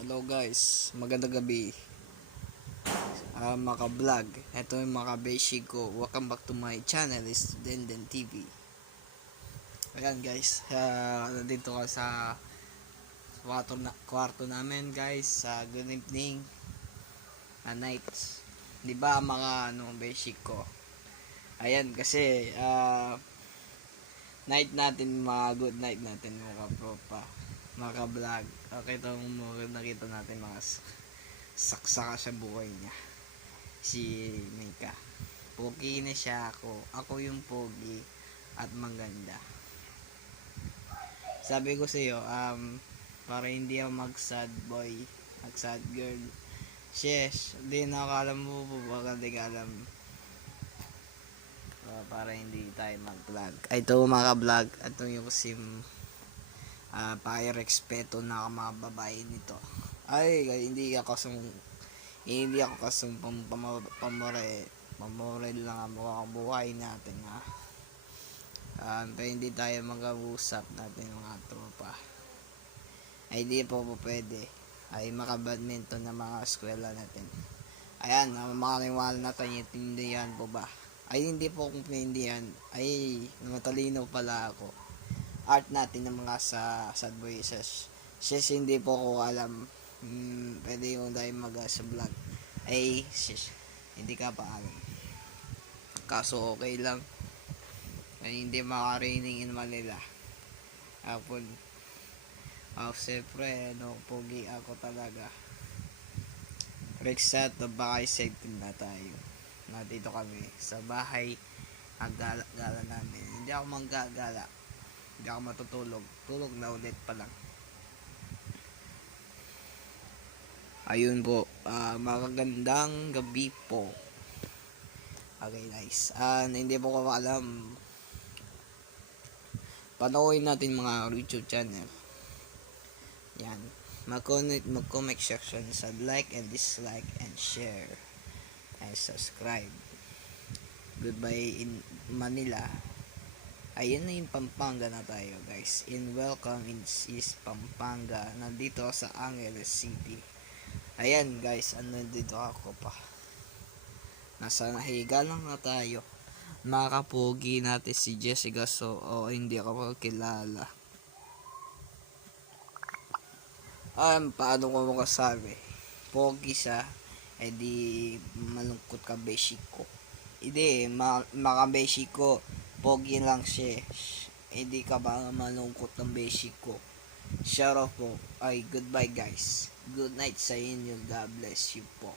Hello guys, magandang gabi. Maka-vlog. Ito yung mga basic ko. Welcome back to my channel, is Denden TV. Ayan guys, nandito ka sa kwarto namin guys. Good evening, nights. Di ba mga basic ko? Ayan kasi night natin, mga good night natin mga propa. Maka-vlog. Okay, itong nakita natin mga saksaka sa buhay niya. Si Mika. Pogi na siya ako. Ako yung pogi at maganda. Sabi ko sa iyo, para hindi ako mag-sad boy, mag-sad girl. Yes, hindi na alam mo po, baka di ka alam. Para hindi tayo mag-vlog. Ito mga vlog, ito yung sim pakirespeto na mga babae nito. Ay, hindi ako kasong pamore lang ang mga buhay natin ha. Pero hindi tayo mag-uusap natin mga tropa. Ay di po pwede ay makabadminton na mga eskwela natin. Ayan, makaliwala natin yung tindihan po ba? Ay hindi po kung pindihan, ay matalino pala ako. Art natin ng mga sa sad voices. Sis, hindi po ko alam. Pwede yung tayo sa vlog. Ay, sis, hindi ka pa alam. Kaso okay lang. Ay, hindi makarinig in Manila. Apple. Siyempre, pogi ako talaga. Rexat, baka setting na tayo. Nandito kami sa bahay. Ang gala namin. Hindi ako manggagala. Hindi ako matutulog. Tulog na ulit pa lang. Ayun po. Magandang gabi po. Okay guys. Hindi po ko alam. Panoorin natin mga YouTube channel. Yan. Mag-comment section sa like and dislike and share. And subscribe. Goodbye in Manila. Ayun na yung Pampanga na tayo guys. In welcome in is Pampanga. Nandito sa Angeles City. Ayan guys, nandito ako pa. Nasa nahiga lang na tayo. Makapogi natin si Jessica so hindi ako kilala. Paano ko masasabi? Pogi siya, edi malungkot ka basic ko. Hindi, maka-basic ko, pogi lang siya. Hindi ka ba malungkot ng basic ko? Shout out po. Ay, goodbye guys. Good night sa inyo. God bless you po.